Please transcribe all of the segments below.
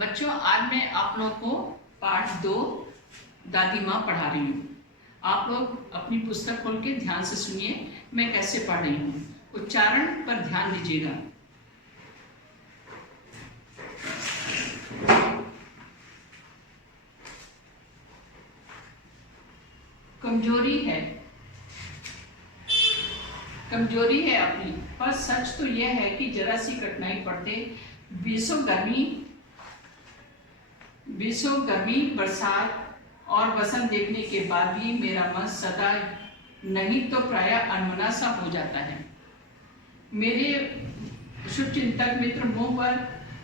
बच्चों, आज मैं आप लोगों को पाठ 2 दादी माँ पढ़ा रही हूँ। आप लोग अपनी पुस्तक खोल के ध्यान से सुनिए मैं कैसे पढ़ रही हूँ। उच्चारण पर ध्यान दीजिएगा। कमजोरी है अपनी, पर सच तो यह है कि जरा सी कठिनाई पड़ते बीसों गर्मी बरसात और बसंत देखने के बाद भी मेरा मन सदा नहीं तो प्राय अनमना सा हो जाता है। मेरे शुभचिंतक मित्र मुंह पर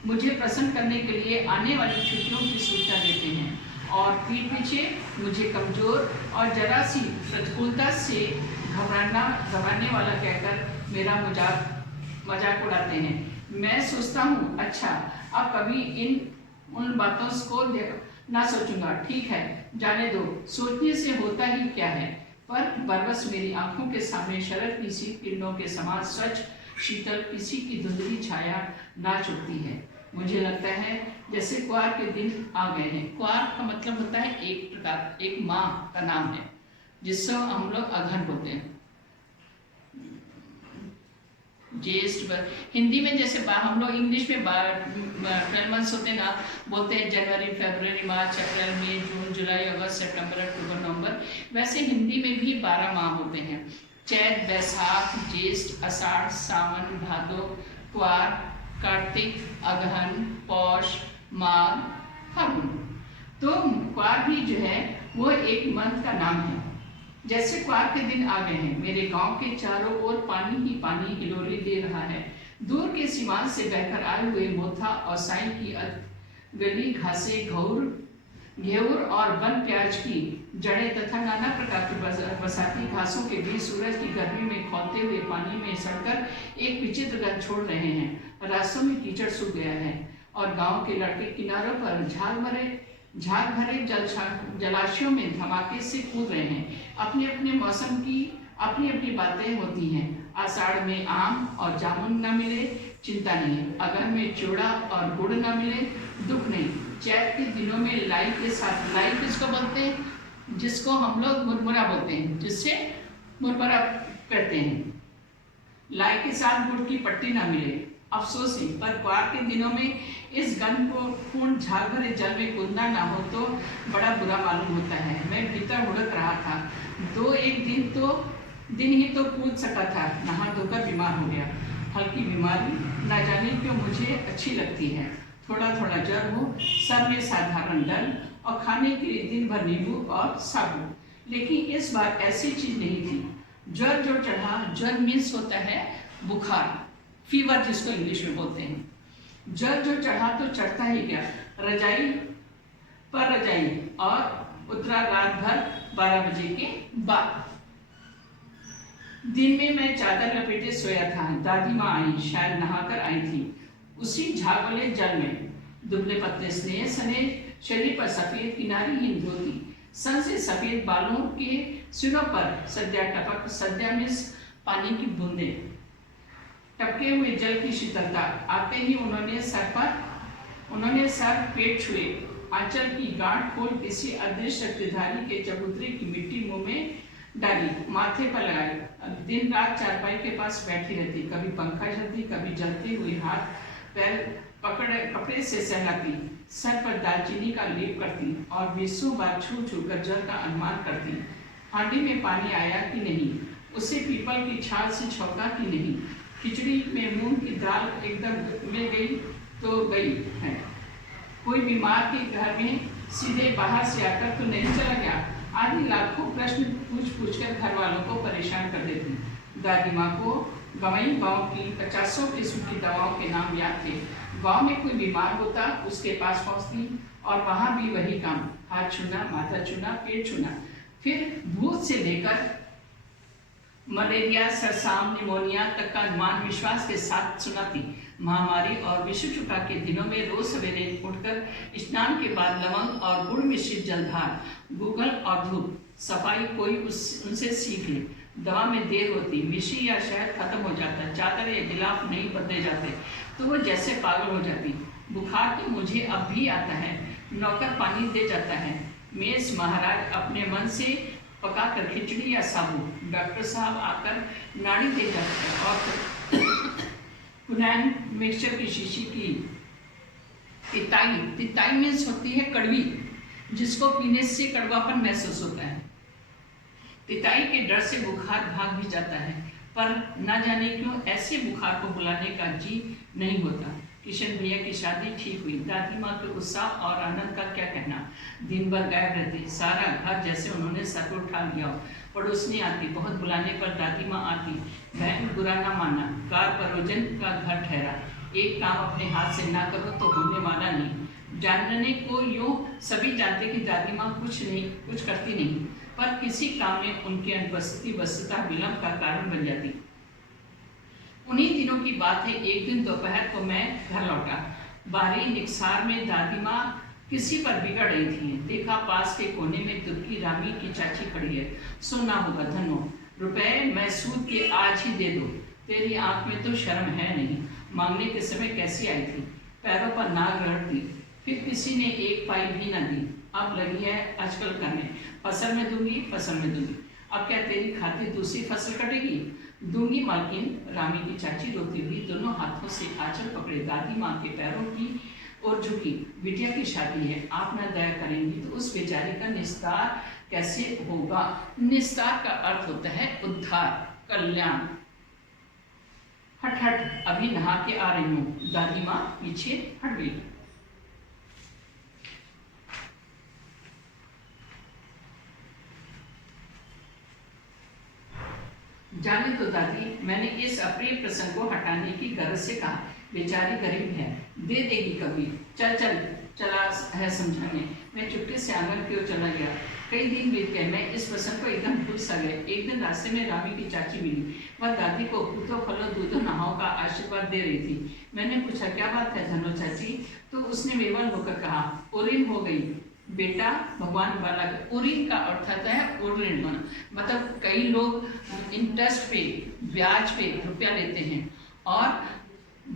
मुझे प्रसन्न करने के लिए आने वाली छुट्टियों की सूचना देते हैं और पीठ पीछे मुझे कमजोर और जरा सी प्रतिकूलता से घबराने वाला कहकर मेरा मजाक उड़ाते हैं। मैं सोचता हूँ, अच्छा अब कभी उन बातों को ना सोचूंगा। ठीक है, जाने दो, सोचने से होता ही क्या है। पर बरबस मेरी आंखों के सामने शरद की सी किरणों के समान स्वच्छ शीतल किसी की धुंधली छाया नाच उठती है। मुझे लगता है जैसे क्वार के दिन आ गए हैं। क्वार का मतलब होता है एक माँ का नाम है जिससे हम लोग अघन बोलते हैं। ज्येष्ठ, हिंदी में जैसे हम लोग इंग्लिश में 12 मंथ्स होते हैं ना, बोलते हैं जनवरी, फरवरी, मार्च, अप्रैल, मई, जून, जुलाई, अगस्त, सितंबर, अक्टूबर, नवंबर। वैसे हिंदी में भी 12 माह होते हैं। चैत, बैसाख, ज्येष्ठ, आषाढ़, सावन, भादो, क्वार, कार्तिक, अगहन, पौष, माघ, फागुन। तो क्वार भी जो है वो एक मंथ का नाम है। जैसे क्वार के दिन आ गए हैं, मेरे गांव के चारों ओर पानी ही पानी हिलोरे दे रहा है। दूर के सीमांत से बहकर आए हुए मोथा और साई की गली घासे, घेवर और वन प्याज की जड़ें तथा नाना प्रकार की बसाती घासों के बीच सूरज की गर्मी में खौलते हुए पानी में सड़कर एक विचित्र गंध छोड़ रहे हैं। रास्तों में कीचड़ सूख गया है और गांव के लड़के किनारों पर झाग भरे जलाशयों में धमाके से कूद रहे हैं। अपने अपने मौसम की अपनी अपनी बातें होती हैं। आषाढ़ में आम और जामुन न मिले चिंता नहीं, अगहन में चूड़ा और गुड़ न मिले दुख नहीं। चैत के दिनों में लाई के साथ, लाई किसको बोलते हैं? जिसको हम लोग मुरमुरा बोलते हैं, जिससे मुरमुरा करते हैं। लाई के साथ गुड़ की पट्टी न मिले, अफसोस ही। पर क्वार के दिनों में इस गंध को पूर्ण झाग भरे जल में कूदना ना हो तो बड़ा बुरा मालूम होता है। मैं भीतर उड़क रहा था। एक दिन ही तो कूद सका था, नहा धोकर बीमार हो गया। हल्की बीमारी ना जाने क्यों मुझे अच्छी लगती है। थोड़ा थोड़ा जर हो, सर में साधारण डल और खाने के लिए दिन भर नींबू और साबुन। लेकिन इस बार ऐसी चीज नहीं थी। ज्वर जो चढ़ा, ज्वर मीन्स होता है बुखार, फीवर जिसको इंग्लिश में बोलते हैं। ज्वर जो चढ़ा तो चढ़ता ही गया, रजाई और उतरा रात भर 12 बजे के बाद। दिन में मैं चादर लपेटे सोया था। दादी माँ आई, शायद नहाकर आई थी। उसी झाग वाले जल में दुबले पत्ते स्नेह सने शरीर पर सफेद किनारीहीन धोती, सन से सफेद बालों के सिरों पर सद्या में पानी की बूंदे, टपके हुए जल की शीतलता। आते ही उन्होंने सर पेट छुए, आंचल की गांठ खोल किसी अदृश्य शक्तिधारी के चबूतरे की मिट्टी मुंह में डाली, माथे पर लगाई। दिन रात चारपाई के पास बैठी रहती, कभी पंखा चलती, कभी जलते हुए हाथ पैर कपड़े से सहलाती, सर पर दालचीनी का लेप करती और 20 बार छू कर जल का अनुमान करती। हांडी में पानी आया कि नहीं, उसे पीपल की छाल से छौंका कि नहीं, खिचड़ी में मूंग की दाल एकदम मिल गई तो गई है। कोई बीमार के घर में सीधे बाहर से आकर तो नहीं चला गया। आदि लाखों प्रश्न पूछ कर घर वालों को परेशान कर देती। दादी माँ को गंवई गांव की 50 किस्म की दवाओं के नाम याद थे। गांव में कोई बीमार होता उसके पास पहुंचती और वहां भी वही काम, हाथ छूना, माथा छूना, पेट छूना। फिर भूत से लेकर मलेरिया, सरसाम, निमोनिया तक का अनुमान विश्वास के साथ सुनाती। महामारी और विषु चुका के दिनों में रोज सवेरे उठकर स्नान के बाद लवंग और गुड़ मिश्रित जलधार, गूगल और धूप सफाई कोई उनसे सीख ले। दवा में देर होती, मिश्री या शहद खत्म हो जाता, चादर या गिलाफ नहीं बदले जाते तो वो जैसे पागल हो जाती। बुखार तो मुझे अब भी आता है, नौकर पानी दे जाता है, मेज महाराज अपने मन से पकाकर खिचड़ी या साबू, डॉक्टर साहब आकर नाड़ी दे जाते हैं और कुनैन मिक्सचर की शीशी की तिताई, तिताई मीन्स होती है कड़वी, जिसको पीने से कड़वापन महसूस होता है। तिताई के डर से बुखार भाग भी जाता है, पर न जाने क्यों ऐसे बुखार को बुलाने का जी नहीं होता। किशन भैया की शादी ठीक हुई, दादी माँ के उत्साह और आनंद का क्या कहना। दिन भर गायब रहती, सारा घर जैसे उन्होंने सर पर उठा लिया हो। पड़ोसनी आती, बहुत बुलाने पर दादी माँ आती, बहन बुरा ना माना, कार परोजन का घर ठहरा, एक काम अपने हाथ से ना करो तो होने वाला नहीं। जानने को यूँ सभी जानते कि दादी माँ कुछ करती नहीं, पर किसी काम में उनकी अनुपस्थिति वस्तुतः विलंब का कारण बन जाती। उन्हीं दिनों की बात है, एक दिन दोपहर को मैं घर लौटा। बारी निकसार में दादी माँ किसी पर बिगड़ रही थी। देखा पास के कोने में दुर्गी रामी की चाची खड़ी है। सुना होगा धनो, रुपए मैं सूद के आज ही दे दो, तेरी आंख में तो शर्म है नहीं। मांगने के समय कैसी आई थी, पैरों पर नाग रगड़ती, फिर किसी ने एक पाई भी न दी। अब लगी है आजकल करने, फसल में दूंगी, फसल में दूंगी। अब क्या तेरी खातिर दूसरी फसल कटेगी? दूंगी मालकिन। रामी की चाची रोती हुई दोनों हाथों से आंचल पकड़े दादी माँ के पैरों की ओर झुकी। बिटिया की शादी है, आप न दया करेंगी तो उस बेचारी का निस्तार कैसे होगा? निस्तार का अर्थ होता है उद्धार, कल्याण। हट हट, अभी नहा के आ रही हूँ। दादी माँ पीछे हट गई। जाने तो दादी, मैंने इस अप्रिय प्रसंग को हटाने की गरज से कहा, बेचारी गरीब है, दे देगी कभी। चला है समझाने। मैं चुपके से आंगन की ओर चला गया। कई दिन बीत गए, मैं इस प्रसंग को एकदम भूल सा गया। एक दिन रास्ते में रामी की चाची मिली। वह दादी को पूतो फलो दूधो नहाओ का आशीर्वाद दे रही थी। मैंने पूछा, क्या बात है धनो चाची? तो उसने बेवल होकर कहा, ओरिन हो गई बेटा, भगवान वाला। ओरिन का अर्थ आता है ओरिन होना, मतलब कई लोग इंटरेस्ट पे, ब्याज पे रुपया लेते हैं और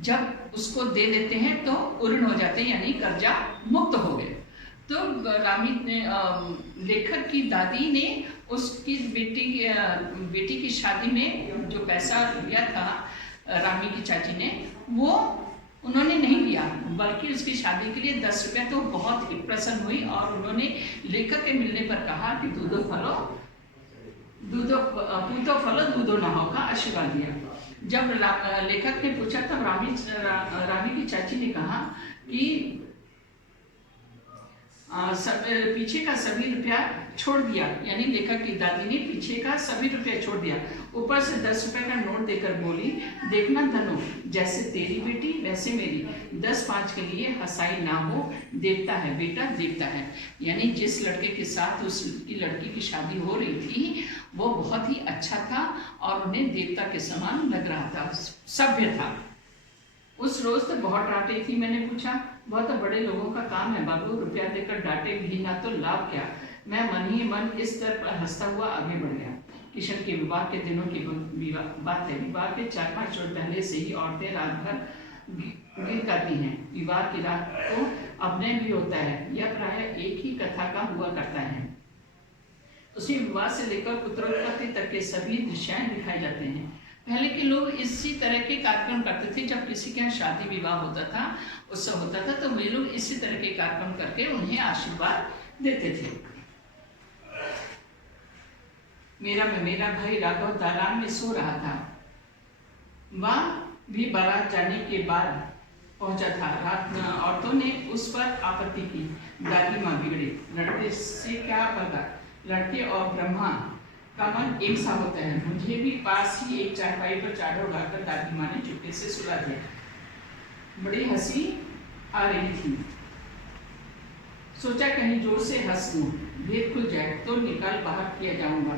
जब उसको दे देते हैं तो उऋण हो जाते हैं, यानी कर्जा मुक्त हो गए। तो रामी ने, लेखक की दादी ने उसकी बेटी की शादी में जो पैसा लिया था रामी की चाची ने, वो उन्होंने नहीं लिया, बल्कि उसकी शादी के लिए 10 रुपया। तो बहुत ही प्रसन्न हुई और उन्होंने लेखक के मिलने पर कहा कि पूतो फलो दूधो नहाओ का आशीर्वाद दिया। जब लेखक ने पूछा तब रामी की चाची ने कहा कि पीछे का सभी रुपया छोड़ दिया, यानी लेखक की दादी ने पीछे का सभी रुपया छोड़ दिया। ऊपर से 10 रुपए का नोट देकर बोली, देखना धनो, जैसे तेरी बेटी वैसे मेरी, 10-5 के लिए हंसाई ना हो, देवता है बेटा, देवता है। यानी जिस लड़के के साथ उसकी लड़की की शादी हो रही थी वो बहुत ही अच्छा था और उन्हें देवता के समान लग रहा था, सभ्य था। उस रोज तो बहुत डांटे थी। मैंने पूछा, बहुत बड़े लोगों का काम है बाबू, रुपया देकर डांटे भी ना तो लाभ क्या। मैं मन ही मन इस तरह पर हंसता हुआ आगे बढ़ गया। किशन के विवाह के दिनों की बात है। विवाह के 4-5 रोज पहले से ही औरतें रात भर गीत गाती हैं। विवाह की रात को अभिनय भी होता है। यह प्राय एक ही कथा का हुआ करता है। उसी विवाह से लेकर पुत्रोत्पत्ति तक के सभी दृश्याएं दिखाए जाते हैं। पहले के लोग इसी तरह के कार्यक्रम करते थे। जब किसी के यहाँ शादी विवाह होता था, उत्सव होता था, तो वे लोग इसी तरह के कार्यक्रम करके उन्हें आशीर्वाद देते थे। मेरा भाई राघव दालान में सो रहा था। वह भी बारात जाने के बाद पहुंचा था। रात औरतों ने उस पर आपत्ति की। दादी माँ बिगड़ी, लड़के से क्या पता, लड़के और ब्रह्मा का मन एक सा होता है। मुझे भी पास ही एक चारपाई पर चादर उड़ाकर दादी माँ ने चुपके से सुला दिया। बड़ी हंसी आ रही थी। सोचा कहीं जोर से हंस दूं, भेद खुल जाए तो निकाल बाहर किया जाऊंगा,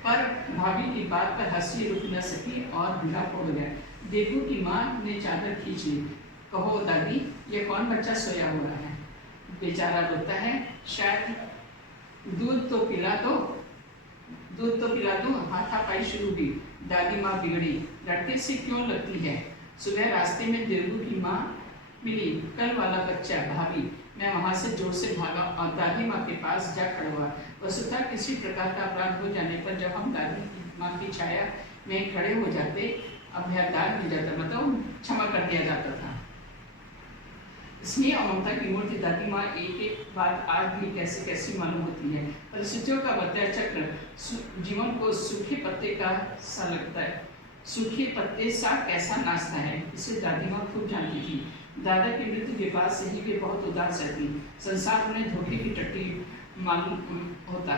पर भाभी की बात पर हंसी रुक न सकी और भिड़ा पड़ गया। देखू की माँ ने चादर खींच ली। कहो दादी, ये कौन बच्चा सोया हुआ है? बेचारा रोता है, शायद दूध तो पिला दो। हाथापाई शुरू हुई। दादी माँ बिगड़ी, लड़के से क्यों लगती है? सुबह रास्ते में दिलगू की माँ मिली। कल वाला बच्चा भाभी। मैं वहां से जोर से भागा और दादी माँ के पास जा खड़ा हुआ। वस्तुतः किसी प्रकार का अपराध हो जाने पर जब हम दादी माँ की छाया में खड़े हो जाते, अभ्यादान मिल जाता, मतलब क्षमा कर दिया जाता था। स्नेह और ममता की मूर्ति दादी माँ एक एक बात आज भी कैसी कैसी मालूम होती है। परिस्थितियों का बदला चक्र जीवन को सूखे पत्ते का सा लगता है। सूखे पत्ते सा कैसा नाचता है, इसे दादी माँ खूब जानती थी। दादा की मृत्यु के बाद से ही वे बहुत उदास रहती। संसार उन्हें धोखे की टट्टी मालूम होता।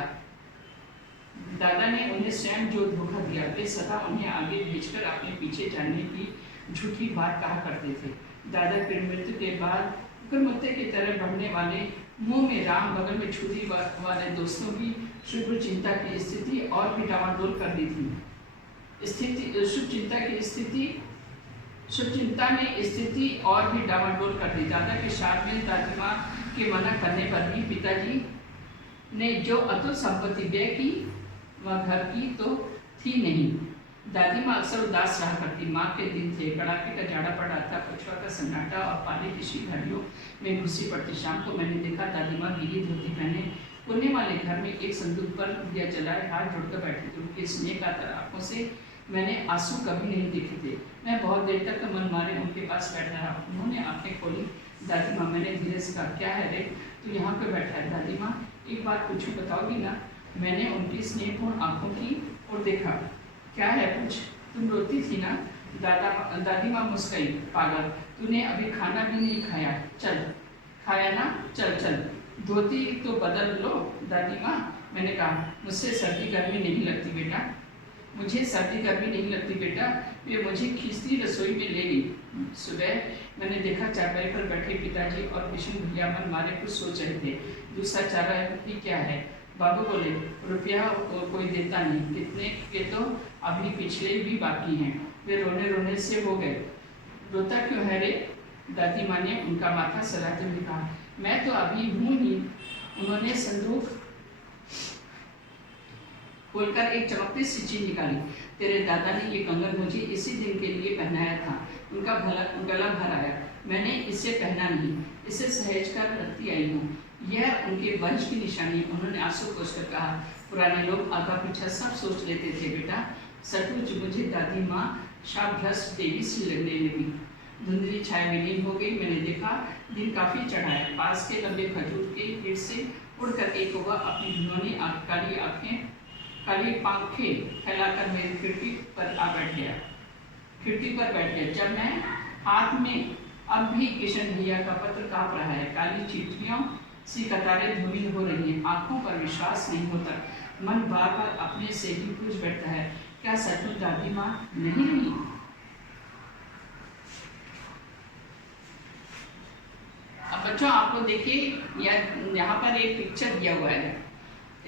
दादा ने उन्हें स्वयं जो धोखा दिया, वे सदा उन्हें आगे भेजकर अपने पीछे जाने की झूठी बात कहा करते थे। दादा की मृत्यु के बाद कुकुरमुत्ते की तरह बढ़ने वाले मुंह में राम, बगल में छुरी वाले दोस्तों की शुभ चिंता की स्थिति और भी डामाडोल कर दी थी। शुभ चिंता ने स्थिति और भी डामाडोल कर दी। दादा के साथ में दादी माँ के मना करने पर भी पिताजी ने जो अतुल संपत्ति व्यय की वह घर की तो थी नहीं। दादी माँ अक्सर उदास रहा करती। माँ के दिन थे, कड़ाके का जाड़ा पड़ रहा था, पछुआ का सन्नाटा और पानी की शीघ्रियों में घुसी पड़ती। शाम को मैंने देखा दादी माँ गीली धोती पहने कोने वाले घर में एक संदूक पर दिया जलाए हाथ जोड़कर बैठी थी। उनके स्नेह का आंखों से मैंने आंसू कभी नहीं देखे थे। मैं बहुत देर तक मन मारे उनके पास बैठा रहा। उन्होंने आंखें खोली। दादी माँ, मैंने धीरे से कहा, क्या है रे, तू यहाँ पे बैठा है? दादी माँ, एक बात पूछूं, बताओगी ना? मैंने उनकी स्नेहपूर्ण आंखों की ओर देखा। क्या है, पूछ, तुम रोती थी ना? दादी माँ मुस्कुराई। पागल, तूने अभी खाना भी नहीं खाया, चल। खाया ना, चल चल, धोती तो बदल लो। दादी माँ, मैंने कहा, मुझसे सर्दी गर्मी नहीं लगती बेटा, मुझे सर्दी गर्मी नहीं लगती बेटा। वे मुझे खींचती रसोई में ले गई। सुबह मैंने देखा चारपाई पर बैठे पिताजी और किशन भैया मन मारे कुछ सोच रहे थे। दूसरा चारा भी क्या है? बाबू बोले, रुपया कोई देता नहीं, कितने के तो अभी पिछले भी बाकी हैं। वे रोने रोने से हो गए। रोता क्यों है रे? दादी माँ ने उनका माथा सहलाते हुए कहा, मैं तो अभी हूँ ही। उन्होंने संदूक खोलकर एक चमकती सी चीज निकाली। तेरे दादा ने ये कंगन मुझे इसी दिन के लिए पहनाया था। उनका गला भर आया। मैंने इसे पहना नहीं, इसे सहेज कर रखती आई हूँ। यह उनके वंश की निशानी। उन्होंने आंसू पोंछकर कहा, पुराने लोग आगा पीछा सब सोच लेते थे बेटा। सचमुच मुझे दादी माँ शाभ्रष्ट देवी सी लगने लगी। धुंधली छाया विलीन हो गई। मैंने देखा दिन काफी चढ़ा है। पास के लंबे खजूर के पेड़ से उड़कर एक कौवा अपनी धुनौनी काली पंखें फैलाकर मेरी खिड़की पर बैठ गया। जब मैं हाथ में अब भी किशन भैया का पत्र कांप रहा है। काली चिट्ठियों सी कतारें धूमिल हो रही हैं। आंखों पर विश्वास नहीं होता। मन बार बार अपने से ही पूछ बैठता है, क्या सचमुच दादी माँ नहीं रही? अब बच्चों, आप लोग देखिए, यहाँ पर एक पिक्चर दिया हुआ है।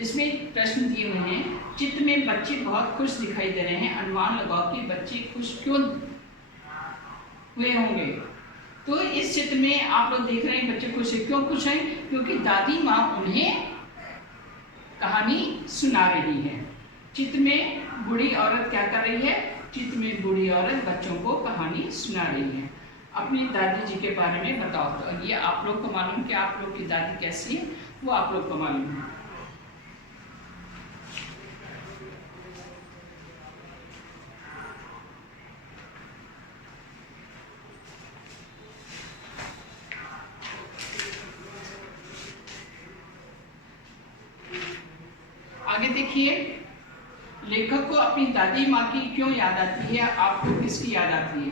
इसमें प्रश्न दिए हुए हैं। चित्र में बच्चे बहुत खुश दिखाई दे रहे हैं। अनुमान लगाओ कि बच्चे खुश क्यों हुए होंगे। तो इस चित्र में आप लोग देख रहे हैं बच्चे खुश हैं। क्यों खुश हैं? क्योंकि दादी माँ उन्हें कहानी सुना रही है। चित्र में बूढ़ी औरत क्या कर रही है? चित्र में बूढ़ी औरत बच्चों को कहानी सुना रही है। अपनी दादी जी के बारे में बताओ। तो ये आप लोग को मालूम कि आप लोग की दादी कैसी है, वो आप लोग को मालूम है। आगे देखिए, लेखक को अपनी दादी माँ की क्यों याद आती है? आपको किसकी याद आती है?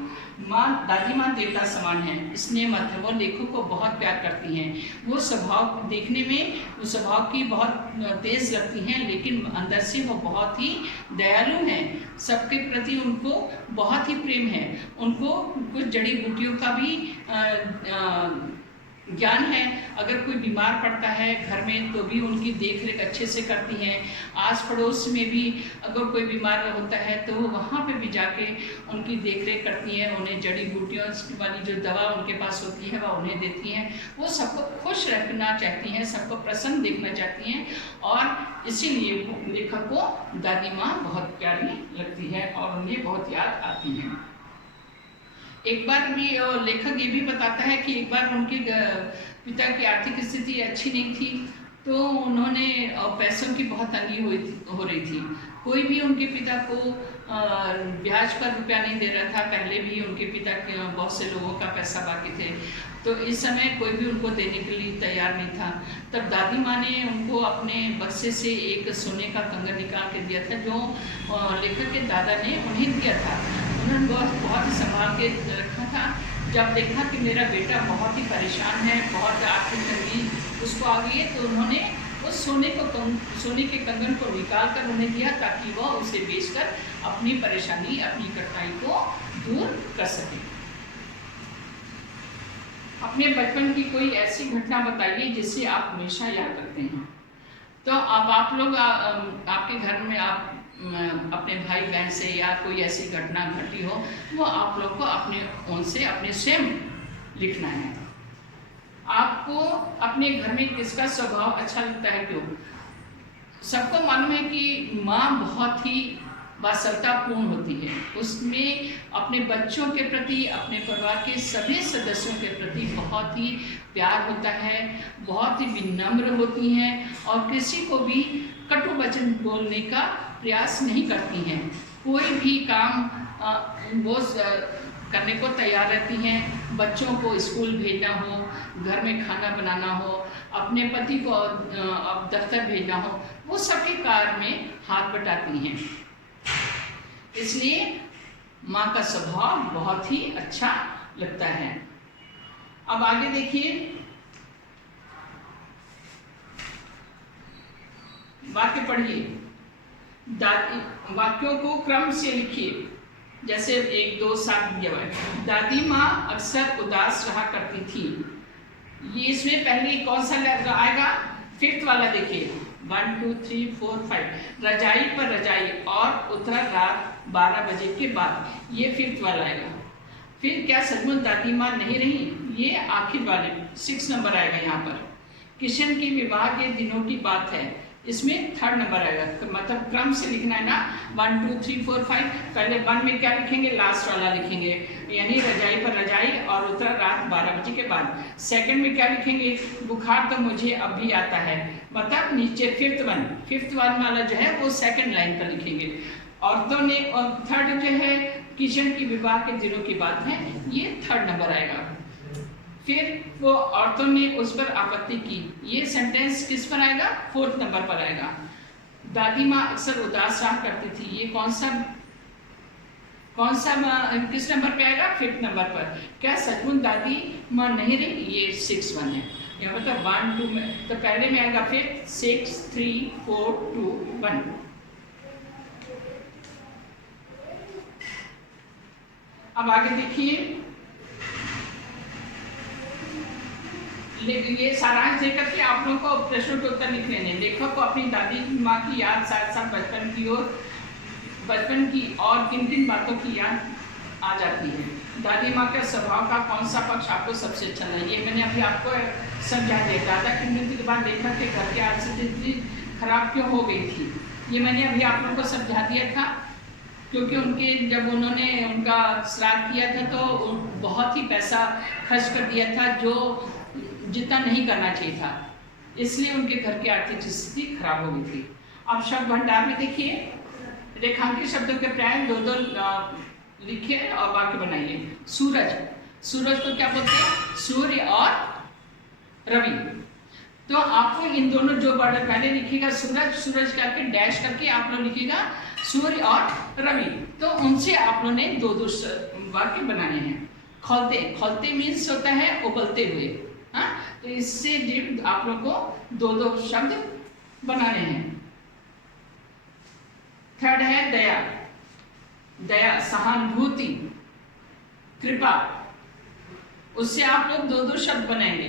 दादी माँ देवता समान है, स्नेह मत है। वो लेखक को बहुत प्यार करती हैं। वो स्वभाव देखने में वो स्वभाव की बहुत तेज लगती हैं, लेकिन अंदर से वो बहुत ही दयालु हैं। सबके प्रति उनको बहुत ही प्रेम है। उनको कुछ जड़ी बूटियों का भी ज्ञान है। अगर कोई बीमार पड़ता है घर में तो भी उनकी देखरेख अच्छे से करती हैं। आस पड़ोस में भी अगर कोई बीमार होता है तो वो वहाँ पे भी जाके उनकी देखरेख करती हैं। उन्हें जड़ी बूटियों वाली जो दवा उनके पास होती है वह उन्हें देती हैं। वो सबको खुश रखना चाहती हैं, सबको प्रसन्न देखना चाहती हैं, और इसीलिए लेखक को दादी माँ बहुत प्यारी लगती है और उन्हें बहुत याद आती हैं। एक बार भी लेखक ये भी बताता है कि एक बार उनके पिता की आर्थिक स्थिति अच्छी नहीं थी, तो उन्होंने पैसों की बहुत तंगी हो रही थी। कोई भी उनके पिता को ब्याज पर रुपया नहीं दे रहा था। पहले भी उनके पिता के बहुत से लोगों का पैसा बाकी थे, तो इस समय कोई भी उनको देने के लिए तैयार नहीं था। तब दादी माँ ने उनको अपने बक्से से एक सोने का कंगन निकाल के दिया था, जो लेखक के दादा ने उन्हें दिया था। उन्होंने बहुत ही संभाल के रखा था। जब देखा कि मेरा बेटा बहुत ही परेशान है, बहुत आर्थिक तंगी उसको आ गई है, तो उन्होंने उस सोने के कंगन को निकाल कर उन्हें दिया, ताकि वह उसे बेचकर अपनी परेशानी, अपनी कठिनाई को दूर कर सके। अपने बचपन की कोई ऐसी घटना बताइए जिससे आप हमेशा याद रखते हैं। तो अब आप लोग आपके घर में आप अपने भाई बहन से या कोई ऐसी घटना घटी हो, वो आप लोग को अपने स्वयं लिखना है। आपको अपने घर में किसका स्वभाव अच्छा लगता है, क्यों? सबको मालूम है कि माँ बहुत ही वात्सल्यतापूर्ण होती है। उसमें अपने बच्चों के प्रति, अपने परिवार के सभी सदस्यों के प्रति बहुत ही प्यार होता है, बहुत ही विनम्र होती हैं और किसी को भी कटु वचन बोलने का प्रयास नहीं करती हैं। कोई भी काम वो करने को तैयार रहती हैं। बच्चों को स्कूल भेजना हो, घर में खाना बनाना हो, अपने पति को दफ्तर भेजना हो, वो सबके कार्य में हाथ बटाती हैं। इसलिए माँ का स्वभाव बहुत ही अच्छा लगता है। अब आगे देखिए, वाक्य पढ़िए। वाक्यों को क्रम से लिखिए, जैसे 1, 2, 7 दिया हुआ है। दादी माँ अक्सर उदास रहा करती थी। ये इसमें पहले कौन सा आएगा? 5th वाला देखिए, 1, 2, 3, 4, 5। रजाई पर रजाई और उतरा रात 12 बजे के बाद, ये 5th वाला आएगा। फिर क्या सचमुच दादी माँ नहीं रही? ये आखिर वाले 6 नंबर आएगा। यहाँ पर किशन के विवाह के दिनों की बात है, इसमें 3rd नंबर आएगा। तो मतलब क्रम से लिखना है ना, 1, 2, 3, 4, 5। पहले 1 में क्या लिखेंगे? लास्ट वाला लिखेंगे, यानी रजाई पर रजाई और उतरा रात 12 बजे के बाद। 2nd में क्या लिखेंगे? बुखार तो मुझे अब भी आता है, मतलब नीचे 5th वन वाला जो है वो 2nd लाइन पर लिखेंगे। औरतों ने, और 3rd जो है किशन की विवाह के दिनों की बात है, ये 3rd नंबर आएगा। फिर वो औरतों ने उस पर आपत्ति की, ये सेंटेंस किस पर आएगा? 4th नंबर पर आएगा। दादी माँ अक्सर उदास रहा करती थी, ये कौन सा किस नंबर पे आएगा? 5th नंबर पर। क्या सचमुच दादी माँ नहीं रही? ये 6 1 है। यहाँ मतलब 1 2 में, तो पहले में आएगा 5th, 6 3 4 2 1। अब आगे देखिए, ये सारांश देकर के आप लोगों को प्रश्नों के उत्तर लिख लेने। लेखक को अपनी दादी माँ की याद, साथ साथ बचपन की और किन किन बातों की याद आ जाती है। दादी माँ के स्वभाव का कौन सा पक्ष आपको सबसे अच्छा लगा? ये मैंने अभी आपको समझा दिया। दादा की मृत्यु के बाद लेखक के घर की आर्थिक स्थिति खराब क्यों हो गई थी, ये मैंने अभी आप लोगों को समझा दिया था। क्योंकि जब उन्होंने उनका श्राद्ध किया था तो बहुत ही पैसा खर्च कर दिया था, जो जितना नहीं करना चाहिए था, इसलिए उनके घर की आर्थिक स्थिति खराब हो गई थी। अब शब्द भंडार में देखिए, रेखांकित शब्दों के प्राय 2-2 लिखिए और वाक्य बनाइए। सूरज को क्या बोलते हैं? सूर्य और रवि। तो आपको इन दोनों जो वर्ड पहले लिखिएगा सूरज करके डैश करके आप लोग लिखिएगा सूर्य और रवि, तो उनसे आप लोगों ने 2-2 वाक्य बनाने हैं। खौलते मीन्स होता है उबलते हुए, हाँ, तो इससे आप लोग को 2-2 शब्द बनाने हैं। 3rd है दया, सहानुभूति, कृपा, उससे आप लोग 2-2 शब्द बनाएंगे।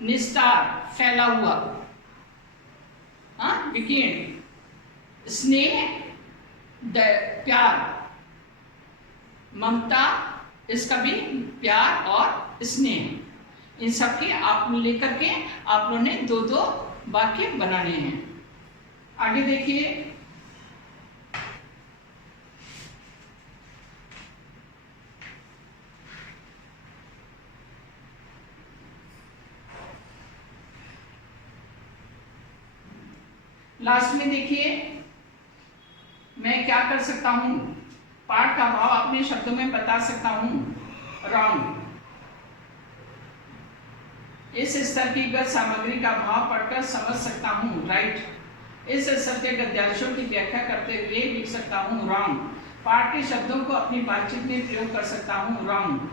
निस्तार, फैला हुआ, हाँ, विकीर्ण। स्नेह, प्यार, ममता, इसका भी प्यार और स्नेह। इन सब के आप लेकर के आप लोगों ने 2-2 वाक्य बनाने हैं। आगे देखिए, लास्ट में देखिए मैं क्या कर सकता हूं, पाठ का भाव अपने शब्दों में बता सकता हूं। रॉन्ग, इस स्तर की गद्य सामग्री का भाव पढ़कर समझ सकता हूं। राइट, इस स्तर के गद्यांशों की व्याख्या करते हुए लिख सकता हूं। रॉन्ग, पाठ के शब्दों को अपनी बातचीत में प्रयोग कर सकता हूं। रॉन्ग,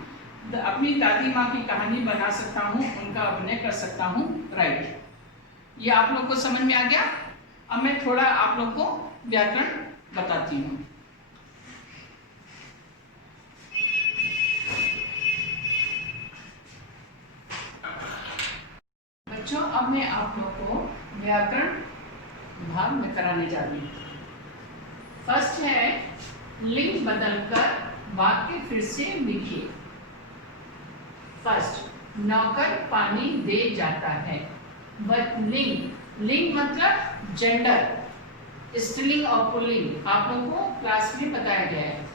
अपनी दादी माँ की कहानी बना सकता हूं, उनका अभिनय कर सकता हूं। राइट, ये आप लोग को समझ में आ गया। अब मैं थोड़ा आप लोग को व्याकरण बताती हूँ। बच्चों, अब मैं आप लोग को व्याकरण भाग में कराने जा रही हूँ। फर्स्ट है लिंग बदलकर वाक्य फिर से लिखिए। फर्स्ट, नौकर पानी दे जाता है। लिंग, लिंग मतलब जेंडर, स्त्रीलिंग और पुल्लिंग आप लोगों को क्लास में बताया गया है।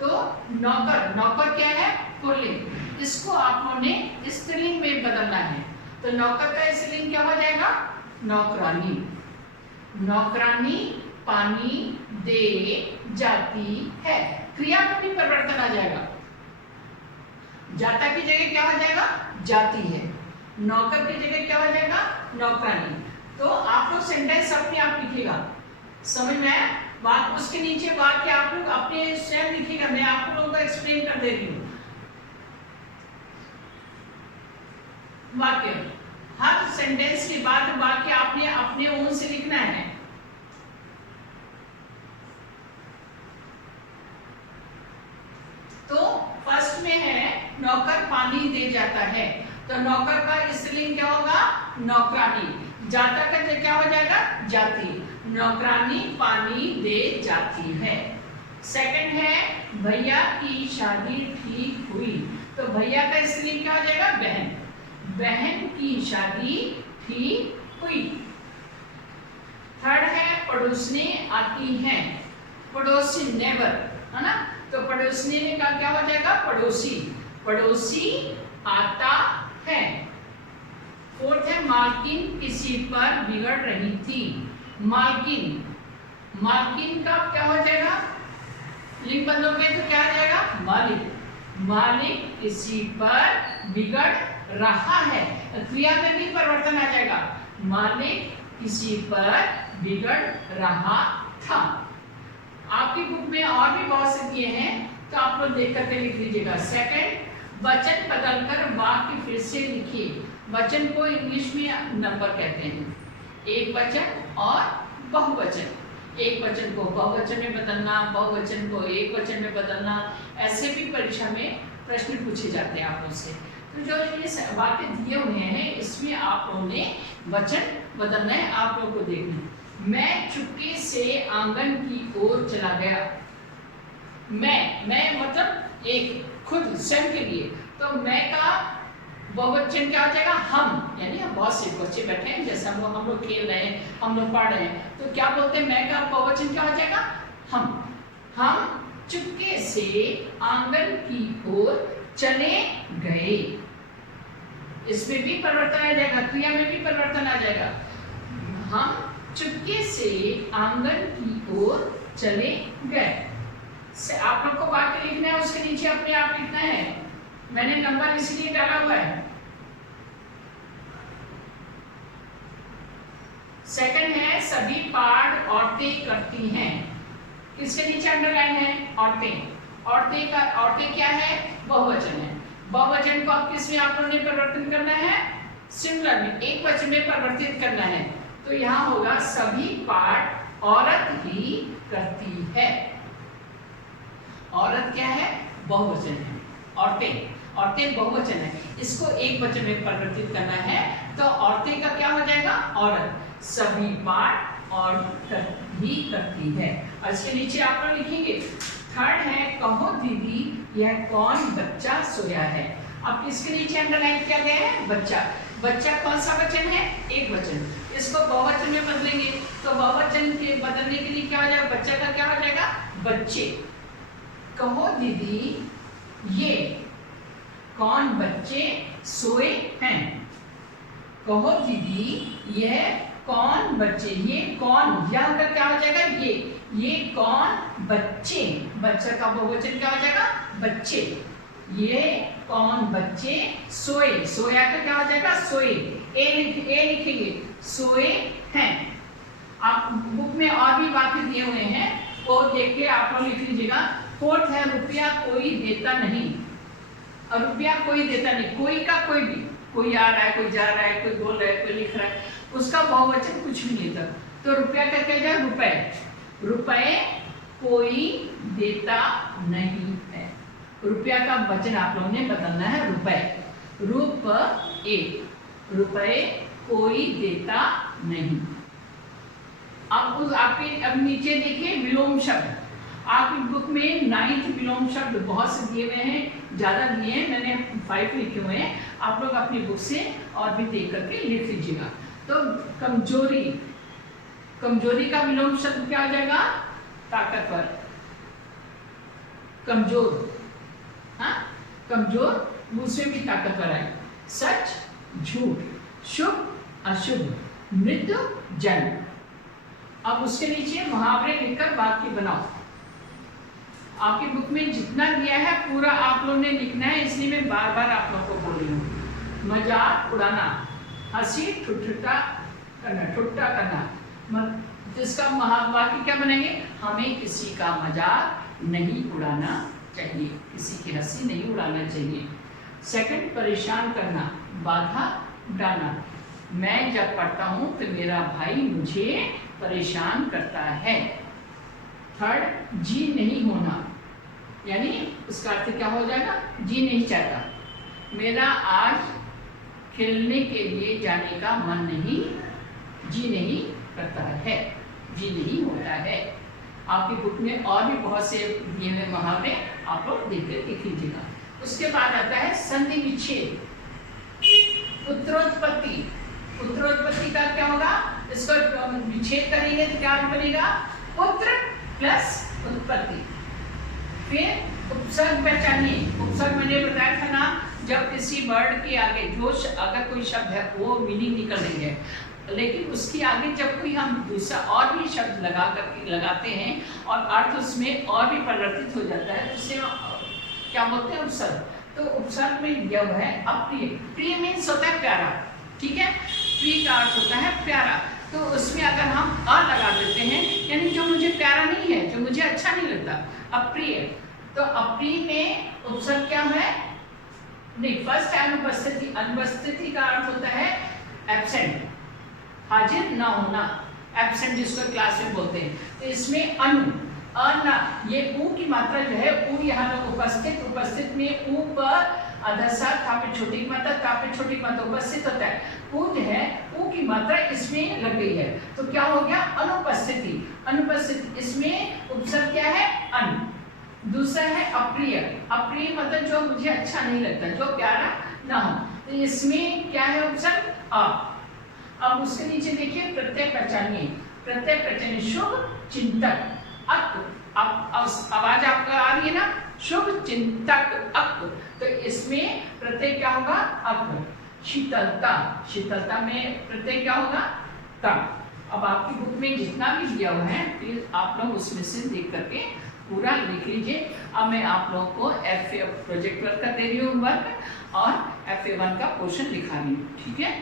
तो नौकर, नौकर क्या है? पुल्लिंग, इसको आप लोगों ने स्त्रीलिंग में बदलना है। तो नौकर का स्त्रीलिंग क्या हो जाएगा? नौकरानी। नौकरानी पानी दे जाती है। क्रिया में भी परिवर्तन आ जाएगा, जाता की जगह क्या हो जाएगा? जाती है। नौकर की जगह क्या हो जाएगा? नौकरानी। तो आप लोग सेंटेंस अपने आप लिखिएगा, समझ में आया? बात उसके नीचे वाक्य आप लोग अपने स्वयं लिखिएगा, मैं आप लोगों को एक्सप्लेन कर दे रही हूँ। वाक्य, हर सेंटेंस के बाद वाक्य आपने अपने ओन से लिखना है। तो फर्स्ट में है नौकर पानी दे जाता है, तो नौकर का स्त्रीलिंग क्या होगा? नौकरानी। जाता का क्या हो जाएगा? जाती। नौकरानी पानी दे जाती है। सेकंड है भैया की शादी ठीक हुई, तो भैया का स्त्रीलिंग क्या हो जाएगा? बहन। बहन की शादी ठीक हुई। थर्ड है पड़ोसने आती हैं, पड़ोसी नेबर है ना, तो पड़ोसने का क्या हो जाएगा? पड़ोसी। पड़ोसी आता है। फोर्थ है मालकिन किसी पर बिगड़ रही थी। मालकिन, मालकिन का क्या हो जाएगा? लिंग बदलोगे तो क्या आ जाएगा? मालिक। मालिक किसी पर बिगड़ रहा है, क्रिया में भी परिवर्तन आ जाएगा। मालिक किसी पर बिगड़ रहा था। आपकी बुक में और भी बहुत से दिए हैं, तो आप लोग देख करके लिख लीजिएगा। सेकंड, वचन बदलकर वाक्य फिर से लिखिए। वचन को इंग्लिश में नंबर कहते हैं, एक वचन और बहुवचन। एक वचन को बहुवचन में बदलना, बहुवचन को एक वचन में बदलना, ऐसे भी परीक्षा में प्रश्न पूछे जाते हैं आप लोग से। तो जो ये वाक्य दिए हुए हैं इसमें आप लोगों ने वचन बदलना है, आप लोगों को देखना है। मैं चुपके से आंगन की ओर चला गया। मैं मतलब एक खुद स्वयं के लिए, तो मैं का बहुवचन क्या हो जाएगा? हम, यानी हम बहुत से बच्चे बैठे हैं, जैसे हम लोग खेल रहे हैं, हम लोग पढ़ रहे हैं, तो क्या बोलते हैं? मैं का बहुवचन क्या हो जाएगा? हम। हम चुपके से आंगन की ओर चले गए। इसमें भी परिवर्तन आ जाएगा, क्रिया में भी परिवर्तन आ जाएगा। हम चुपके से आंगन की ओर चले गए। आप लोग को वाक्य लिखना है, उसके नीचे अपने आप लिखना है। मैंने नंबर इसलिए डाला हुआ है। सेकंड है सभी पाठ औरतें करती हैं, किसके नीचे अंडरलाइन है? औरतें। औरतें का, औरतें क्या है? बहुवचन है। बहुवचन को अब किस में आप लोगों ने परिवर्तन करना है? सिंगुलर में, एक वचन में परिवर्तित करना है। तो यहाँ होगा सभी पाठ औरत ही करती है। औरत क्या है? बहुवचन है। औरतें, औरतें बहुवचन है, इसको एक वचन में परिवर्तित करना है, तो औरतें का क्या हो जाएगा? औरत। सभी पाठ औरत ही करती है। और इसके नीचे आप लोग लिखेंगे। थर्ड है कहो दीदी यह कौन बच्चा सोया है। अब इसके नीचे अंडरलाइन किया गया है बच्चा। बच्चा कौन सा वचन है? एक वचन। इसको बहुवचन में बदलेंगे, तो बहुवचन के बदलने के लिए क्या हो जाएगा? बच्चा का क्या हो जाएगा? बच्चे। कहो दीदी ये कौन बच्चे सोए हैं। कहो दीदी ये कौन बच्चे, ये कौन, यहाँ का क्या हो जाएगा, ये कौन बच्चे, बच्चा का बहुवचन क्या हो जाएगा, बच्चे। ये कौन बच्चे सोए, सोया का क्या हो जाएगा, सोए। ए लिखेंगे, सोए हैं। आप बुक में और भी वाक्य दिए हुए हैं, वो देख के आप लोग लिख लीजिएगा। फोर्थ है रुपया कोई देता नहीं, और रुपया कोई देता नहीं, कोई का कोई भी, कोई आ रहा है, कोई जा रहा है, कोई बोल रहा है, कोई लिख रहा है, उसका बहुवचन कुछ भी नहीं था। तो रुपया का क्या जाए, रुपए। रुपए कोई देता नहीं है। रुपया का वचन आप लोगों ने बदलना है, रुपए। रुपए, रुपए कोई देता नहीं। अब नीचे देखिए विलोम शब्द। आपकी बुक में 9th विलोम शब्द बहुत से दिए हुए हैं, ज्यादा दिए हैं, मैंने 5 लिखे हुए हैं। आप लोग अपनी बुक से और भी देख करके लिख लीजिएगा। तो कमजोरी, कमजोरी का विलोम शब्द क्या हो जाएगा, ताकतवर, कमजोर। हाँ, कमजोर उसमें भी ताकतवर है। सच झूठ, शुभ अशुभ, मृत्यु जन्म। अब उसके नीचे मुहावरे लिखकर वाक्य बनाओ। आपकी बुक में जितना दिया है पूरा आप लोगों ने लिखना है, इसलिए मैं बार बार आप लोगों को बोल रही हूँ। मजाक उड़ाना, हंसी ठुठा करना, ठुट्टा करना। इसका वाक्य क्या बनेंगे, हमें किसी का मजाक नहीं उड़ाना चाहिए, किसी की हंसी नहीं उड़ाना चाहिए। सेकंड, परेशान करना, बाधा डालना। मैं जब पढ़ता हूँ तो मेरा भाई मुझे परेशान करता है। थर्ड, जी नहीं होना, यानी उसका अर्थ क्या हो जाएगा, जी नहीं चाहता, मेरा आज खेलने के लिए जाने का मन नहीं, जी नहीं करता है, जी नहीं होता है। आपकी बुक में और भी बहुत से दिए हुए मुहावरे आप लोग देख कर लिख लीजिएगा। उसके बाद आता है संधि विच्छेद, उत्तरोत्पत्ति। उत्तरोत्पत्ति का क्या होगा, इसको विच्छेद करेंगे तो क्या बनेगा, पुत्र प्लस उत्पत्ति। फिर उपसर्ग पहचानिए। उपसर्ग मैंने बताया था ना, जब किसी वर्ड के आगे जो अगर कोई शब्द है वो मीनिंग निकल रही है, लेकिन उसके आगे जब कोई हम दूसरा और भी शब्द लगाते हैं और अर्थ उसमें और भी परिवर्तित हो जाता है, तो उसे क्या बोलते हैं, उपसर्ग। तो उपसर्ग में दिया हुआ है अप्रिय। प्रिय मीन्स होता है प्यारा, ठीक है, प्रिय का अर्थ होता है प्यारा। तो उसमें अगर हम अ लगा देते हैं, यानी जो मुझे प्यारा नहीं है, जो मुझे अच्छा नहीं लगता, अप्रिय। तो अप्रिय में उपसर्ग क्या है, नहीं, फर्स्ट है अनुपस्थिति। अनुपस्थिति का अर्थ होता है एब्सेंट, हाजिर ना होना, एब्सेंट जिसको क्लास में बोलते हैं। तो इसमें अनु, अना, ये ऊ की मात्रा जो है, ऊ यहाँ पर उपस्थित, उपस्थित में ऊ पर अधसा, था पे छोटी की मात्रा, था पे छोटी की मात्रा उपस्थित होता है। ऊ जो है, ऊ की मात्रा इसमें लग गई है, तो क्या हो गया, अनुपस्थिति। अनुपस्थिति, इसमें उपसर्ग क्या है, अन। दूसरा है अप्रिय। अप्रिय मतलब जो मुझे अच्छा नहीं लगता, जो प्यारा ना हो, तो इसमें क्या है उपसर्ग, अ। अब उसके नीचे देखिए प्रत्यय पहचानिए। प्रत्यय पहचानिए, शुभ चिंतक, अक। अब आवाज आपका आ रही है ना, शुभ चिंतक, अक। तो इसमें प्रत्यय क्या होगा, अक। शीतलता, शीतलता में प्रत्यय क्या होगा, ता। अब आपकी बुक में जितना भी दिया हुआ है प्लीज आप लोग उसमें से देख करके पूरा लिख लीजिए। अब मैं आप लोगों को FA प्रोजेक्ट वर्क का दे रही हूँ वर्क, और FA1 का पोर्शन लिखा रही हूँ, ठीक है।